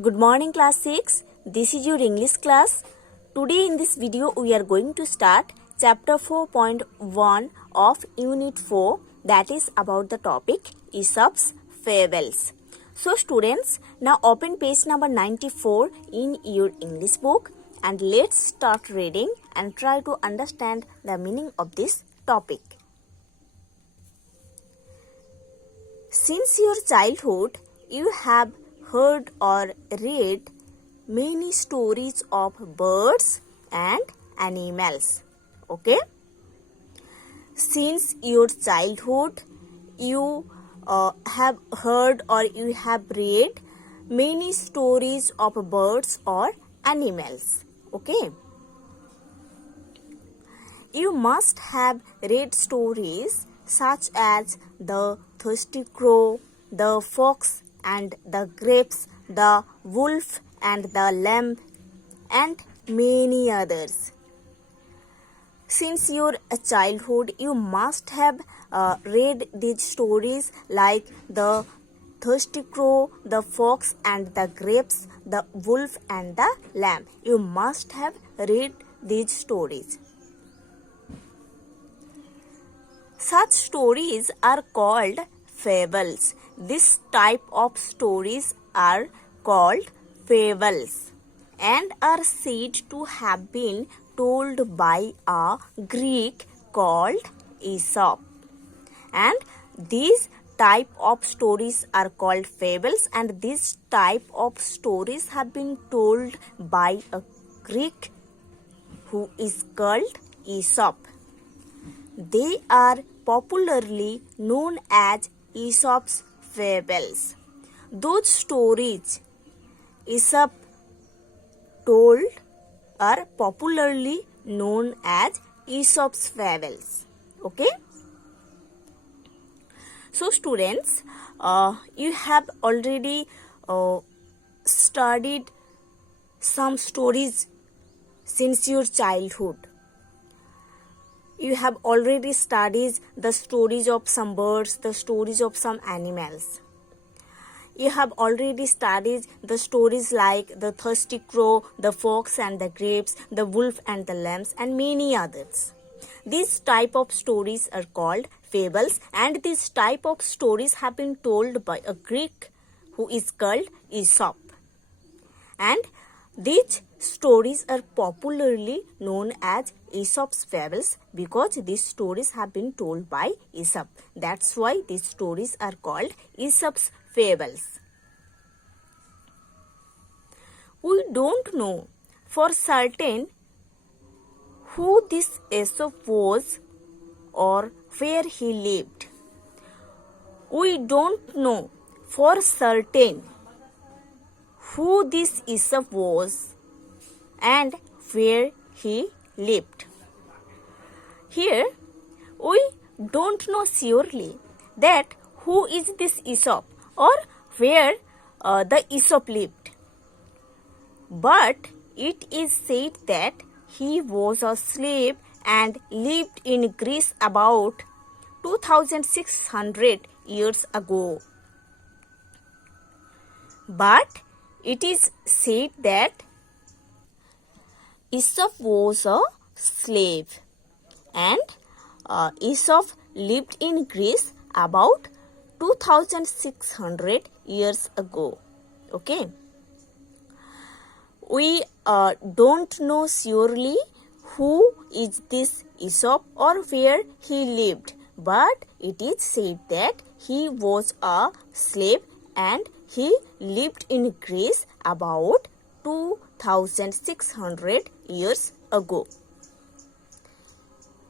Good morning class 6. This is your English class. Today in this video we are going to start chapter 4.1 of unit 4, that is about the topic Aesop's fables. So students, now open page number 94 in your English book and let's start reading and try to understand the meaning of this topic. Since your childhood, you have heard or read many stories of birds and animals. Okay? Since your childhood, you have heard or you have read many stories of birds or animals. Okay? You must have read stories such as the thirsty crow, the fox and the grapes, the wolf and the lamb, and many others. Since your childhood, you must have read these stories like the thirsty crow, the fox and the grapes, the wolf and the lamb. You must have read these stories. Such stories are called fables. This type of stories are called fables and are said to have been told by a Greek called Aesop. And these type of stories are called fables, and this type of stories have been told by a Greek who is called Aesop. They are popularly known as Aesop's fables. Those stories Aesop told are popularly known as Aesop's fables. Okay? So students, you have already studied some stories since your childhood. You have already studied the stories of some birds, the stories of some animals. You have already studied the stories like the thirsty crow, the fox and the grapes, the wolf and the lambs, and many others. These type of stories are called fables, and this type of stories have been told by a Greek who is called Aesop. And these stories are popularly known as Aesop's fables because these stories have been told by Aesop. That's why these stories are called Aesop's fables. We don't know for certain who this Aesop was or where he lived. We don't know for certain who this Aesop was and where he lived. Here, we don't know surely that who is this Aesop or where the Aesop lived. But it is said that he was a slave and lived in Greece about 2600 years ago. But it is said that Aesop was a slave and Aesop lived in Greece about 2600 years ago. Okay. We don't know surely who is this Aesop or where he lived, but it is said that he was a slave and he lived in Greece about 2600 years ago.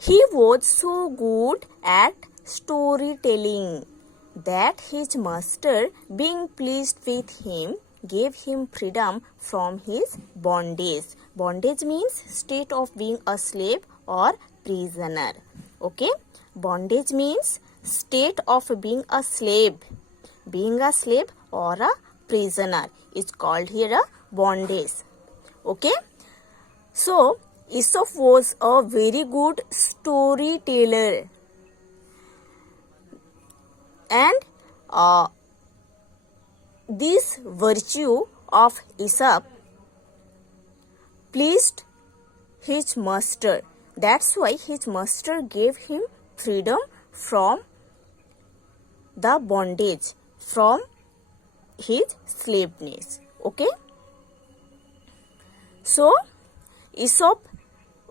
He was so good at storytelling that his master, being pleased with him, gave him freedom from his bondage. Bondage means state of being a slave or prisoner. Okay? Bondage means state of being a slave. Being a slave or a prisoner is called here a bondage. Okay? So, Aesop was a very good storyteller. And this virtue of Aesop pleased his master. That's why his master gave him freedom from the bondage, from his slaveness. Okay? So, Aesop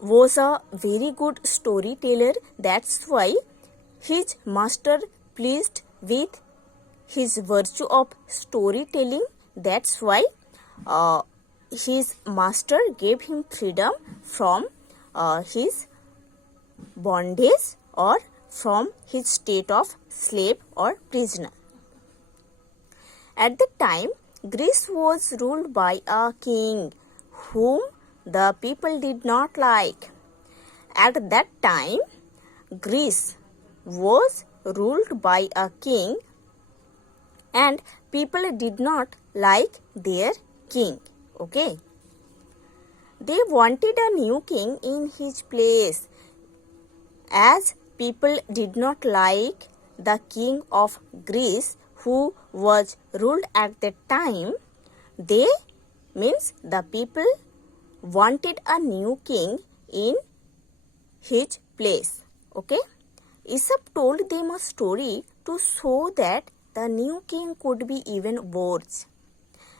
was a very good storyteller. That's why his master pleased with his virtue of storytelling. That's why his master gave him freedom from his bondage or from his state of slave or prisoner. At the time, Greece was ruled by a king whom the people did not like. At that time, Greece was ruled by a king and people did not like their king. Okay? They wanted a new king in his place. As people did not like the king of Greece who was ruled at that time, they means the people wanted a new king in his place. Okay? Aesop told them a story to show that the new king could be even worse.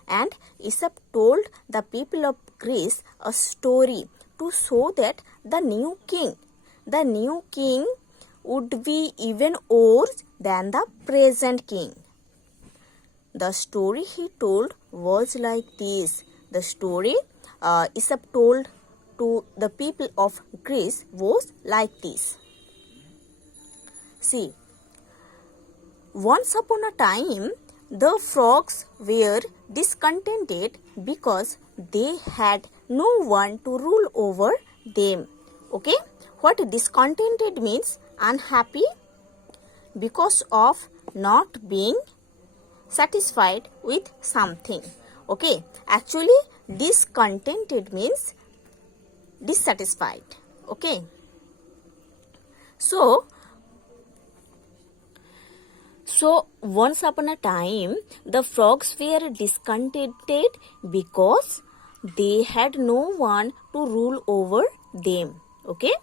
And Aesop told the people of Greece a story to show that the new king would be even worse than the present king. The story he told was like this. The story Aesop told to the people of Greece was like this. See, once upon a time, the frogs were discontented because they had no one to rule over them. Okay? What discontented means? Unhappy because of not being satisfied with something. Okay? Actually, discontented means dissatisfied. Okay? So once upon a time, the frogs were discontented because they had no one to rule over them. Okay?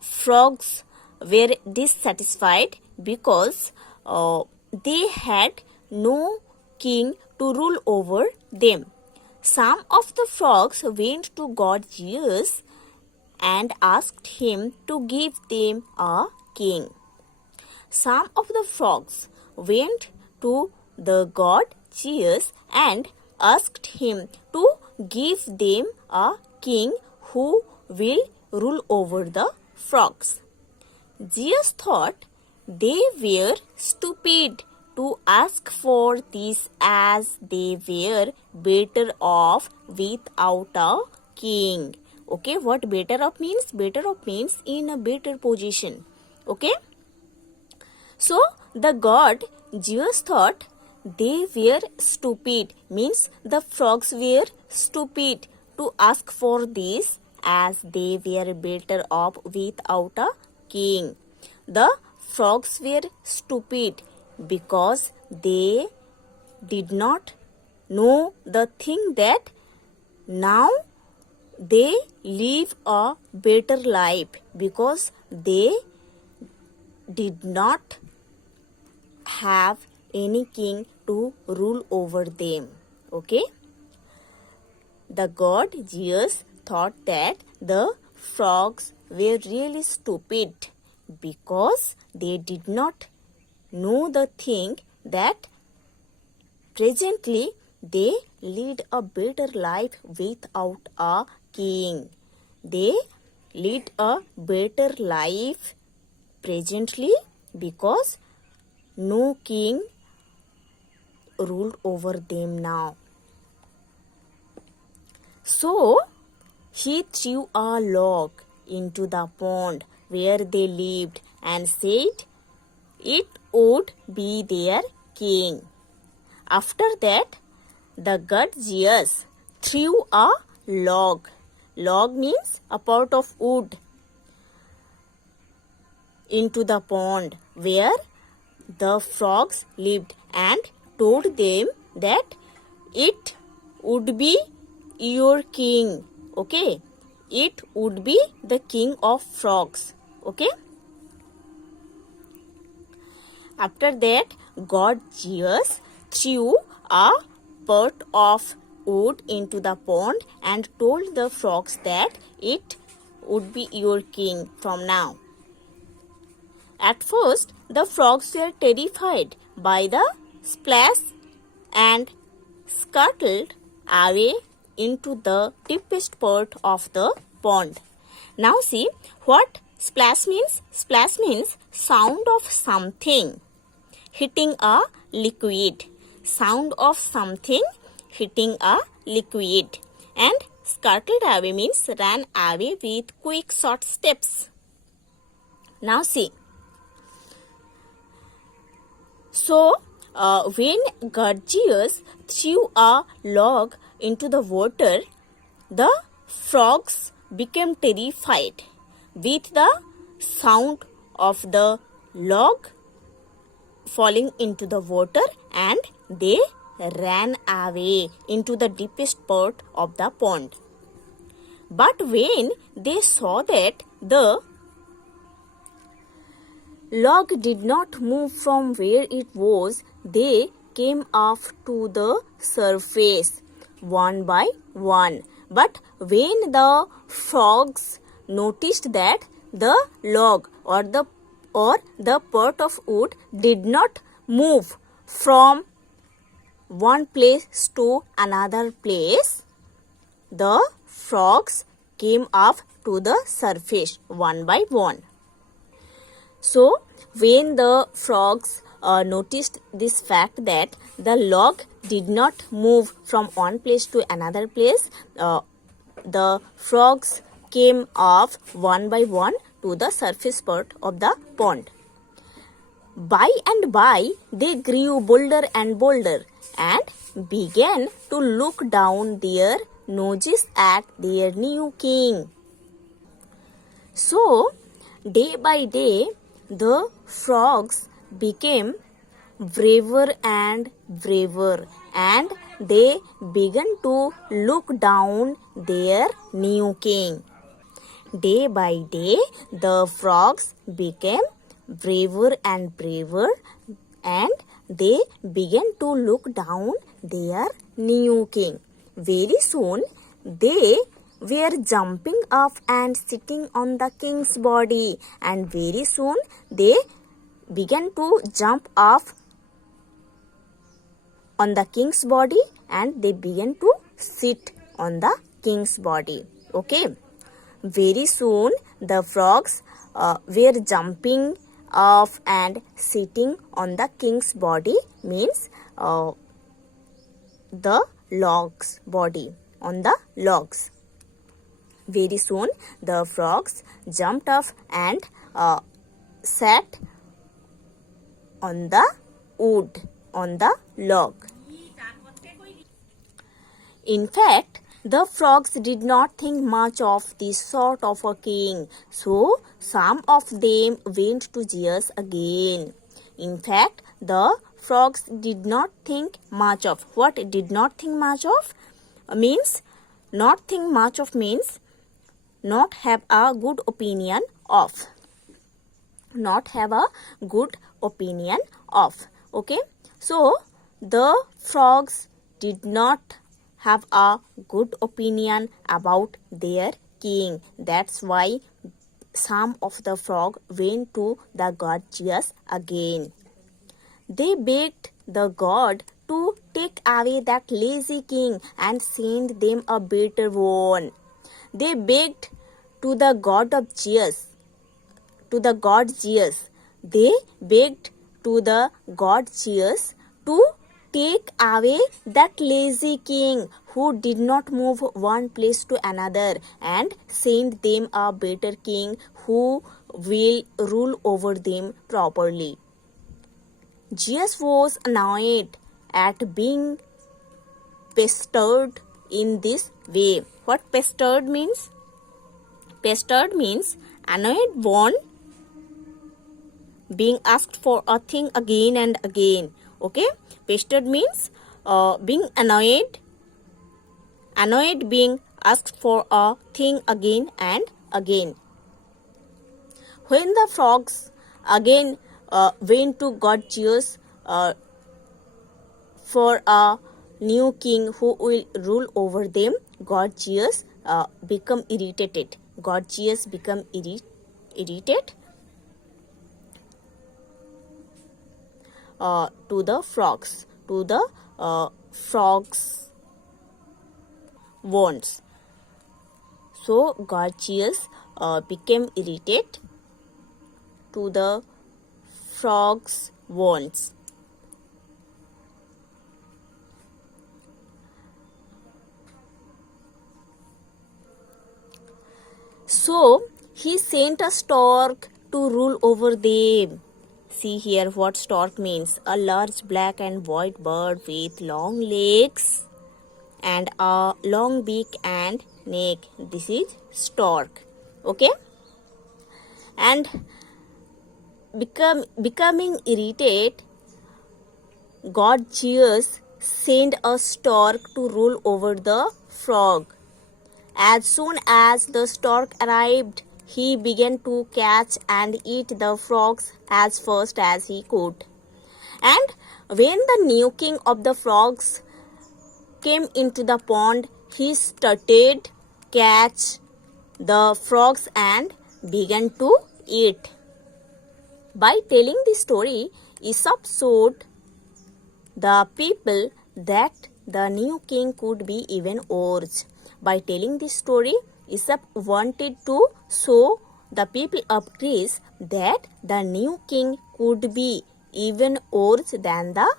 Frogs were dissatisfied because they had no king to rule over them. Some of the frogs went to god Zeus and asked him to give them a king. Some of the frogs went to the god Zeus and asked him to give them a king who will rule over the frogs. Zeus thought they were stupid to ask for this, as they were better off without a king. Okay, what better off means? Better off means in a better position. Okay? So, the god Zeus thought they were stupid, means the frogs were stupid to ask for this, as they were better off without a king. The frogs were stupid because they did not know the thing that now they live a better life because they did not have any king to rule over them. Okay? The god Zeus thought that the frogs were really stupid because they did not know the thing that presently they lead a better life without a king. They lead a better life presently because no king ruled over them now. So he threw a log into the pond where they lived and said it would be their king. After that, the god Zeus threw a log. Log means a part of wood into the pond where the frogs lived and told them that it would be your king. Okay, it would be the king of frogs. Okay. After that, God Zeus threw a pot of wood into the pond and told the frogs that it would be your king from now. At first, the frogs were terrified by the splash and scuttled away into the deepest part of the pond. Now see what splash means. Splash means sound of something hitting a liquid. Sound of something hitting a liquid. And scuttled away means ran away with quick short steps. Now see. So, when Gorgias threw a log into the water, the frogs became terrified with the sound of the log falling into the water, and they ran away into the deepest part of the pond. But when they saw that the log did not move from where it was, they came up to the surface one by one. But when the frogs noticed that the log or the part of wood did not move from one place to another place, the frogs came up to the surface one by one. So, when the frogs noticed this fact that the log did not move from one place to another place, the frogs came off one by one to the surface part of the pond. By and by, they grew bolder and bolder and began to look down their noses at their new king. So, day by day, the frogs became braver and braver, and they began to look down their new king. Day by day, the frogs became braver and braver, and they began to look down their new king. Very soon, they were jumping up and sitting on the king's body, and very soon they began to jump up on the king's body, and they began to sit on the king's body. Okay. Very soon the frogs were jumping off and sitting on the king's body, means the logs body, on the logs. Very soon the frogs jumped off and sat on the wood, on the log. In fact, the frogs did not think much of this sort of a king, so some of them went to Zeus again. In fact, the frogs did not think much of. What did not think much of? Means, not think much of means not have a good opinion of. Not have a good opinion of. Okay. So, the frogs did not have a good opinion about their king. That's why some of the frog went to the god Zeus again. They begged the god to take away that lazy king and send them a better one. They begged to the god of Zeus, to the god Zeus. They begged to the god Zeus to take away that lazy king who did not move one place to another and send them a better king who will rule over them properly. Zeus was annoyed at being pestered in this way. What pestered means? Pestered means annoyed one being asked for a thing again and again. Okay, pestered means being annoyed annoyed being asked for a thing again and again. When the frogs again went to God cheers for a new king who will rule over them, Gorgias become irritated. Gorgias become irritated to the frogs. Wants. So Gorgias became irritated to the frogs' wants. So he sent a stork to rule over them. See here what stork means. A large black and white bird with long legs and a long beak and neck. This is stork. Okay? And becoming irritated, Gorgias sent a stork to rule over the frog. As soon as the stork arrived, he began to catch and eat the frogs as fast as he could. And when the new king of the frogs came into the pond, he started catch the frogs and began to eat. By telling the story, Aesop showed the people that the new king could be even worse. By telling this story, Aesop wanted to show the people of Greece that the new king could be even worse than the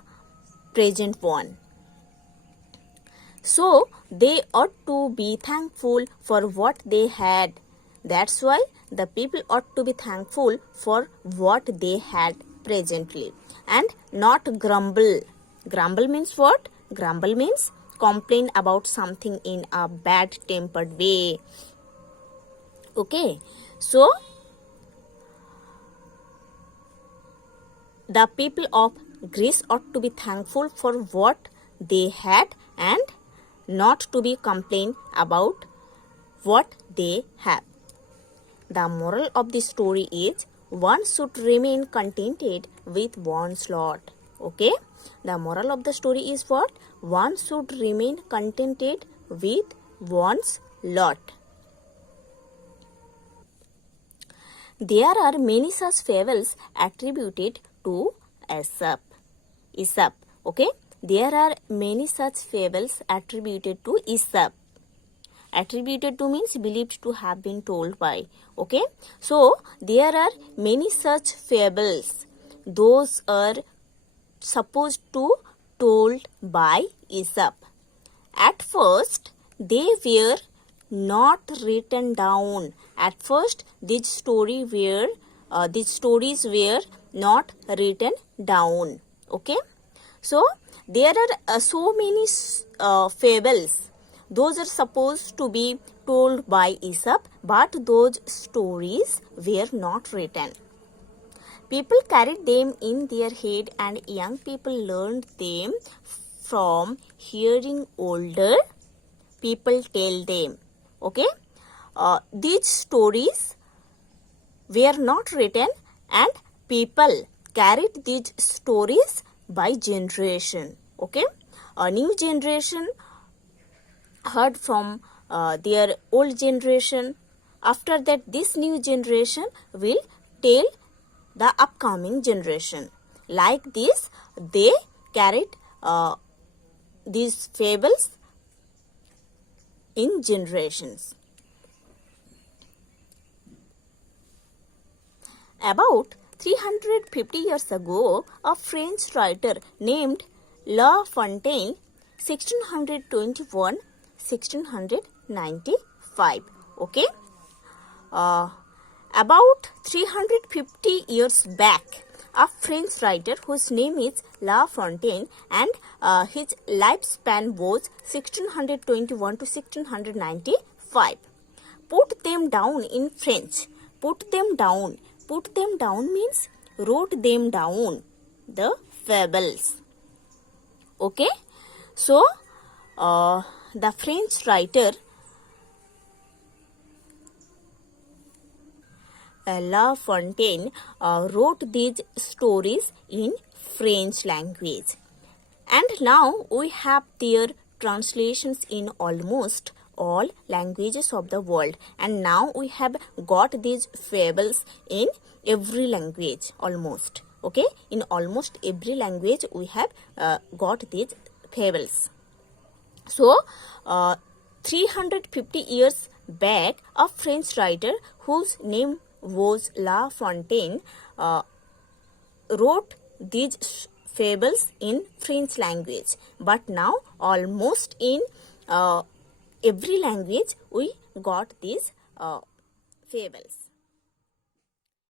present one. So they ought to be thankful for what they had. That's why the people ought to be thankful for what they had presently and not grumble. Grumble means what? Grumble means complain about something in a bad tempered way. Okay, so the people of Greece ought to be thankful for what they had and not to be complain about what they have. The moral of the story is one should remain contented with one's lot. Okay, the moral of the story is what? One should remain contented with one's lot. There are many such fables attributed to Aesop. Okay, there are many such fables attributed to Aesop. Attributed to means believed to have been told by. Okay, so there are many such fables. Those are supposed to told by Aesop. At first, they were not written down. At first, these stories were not written down. Okay, so there are so many fables. Those are supposed to be told by Aesop, but those stories were not written. People carried them in their head and young people learned them from hearing older people tell them. Okay, these stories were not written and people carried these stories by generation. Okay, a new generation heard from their old generation. After that, this new generation will tell the upcoming generation. Like this, they carried these fables in generations. About 350 years ago, a French writer named La Fontaine, 1621-1695. Okay, about 350 years back, a French writer whose name is La Fontaine and his lifespan was 1621 to 1695. Put them down in French. Put them down. Put them down means wrote them down. The fables. Okay. So the French writer La Fontaine wrote these stories in French language, and now we have their translations in almost all languages of the world, and now we have got these fables in every language almost. Okay, in almost every language we have got these fables. So 350 years back, a French writer whose name was La Fontaine wrote these fables in French language, but now almost in every language we got these fables.